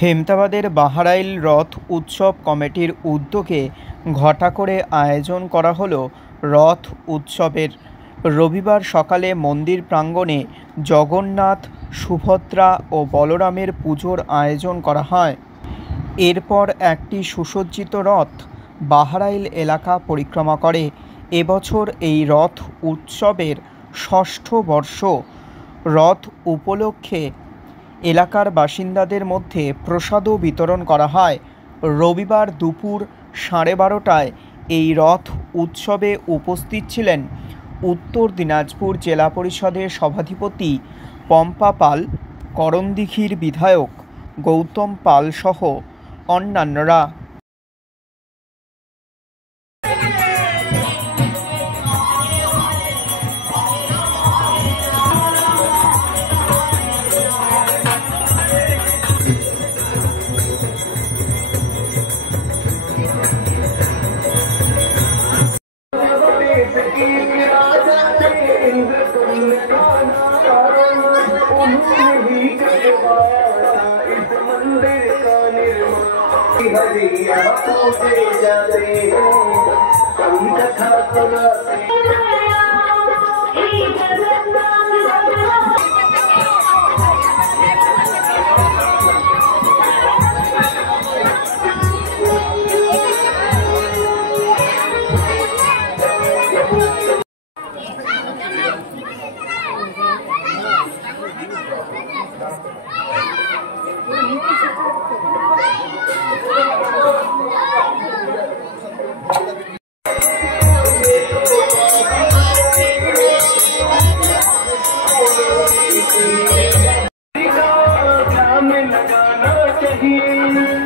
হেমতাবাদের বাহারাইল রথ উৎসব কমিটির উদ্যোগে ঘটা করে আয়োজন করা হলো রথ উৎসবের। রবিবার সকালে মন্দির প্রাঙ্গণে জগন্নাথ, সুভদ্রা ও বলরামের পুজোর আয়োজন করা হয়। এরপর একটি সুসজ্জিত রথ বাহারাইল এলাকা পরিক্রমা করে। এবছর এই রথ উৎসবের ষষ্ঠ বর্ষ। রথ উপলক্ষে এলাকার বাসিন্দাদের মধ্যে প্রসাদও বিতরণ করা হয়। রবিবার দুপুর 12:30টায় এই রথ উৎসবে উপস্থিত ছিলেন উত্তর দিনাজপুর জেলা পরিষদের সভাধিপতি পম্পা পাল, করণদিঘির বিধায়ক গৌতম পাল সহ অন্যান্যরা। लगाना चाहिए।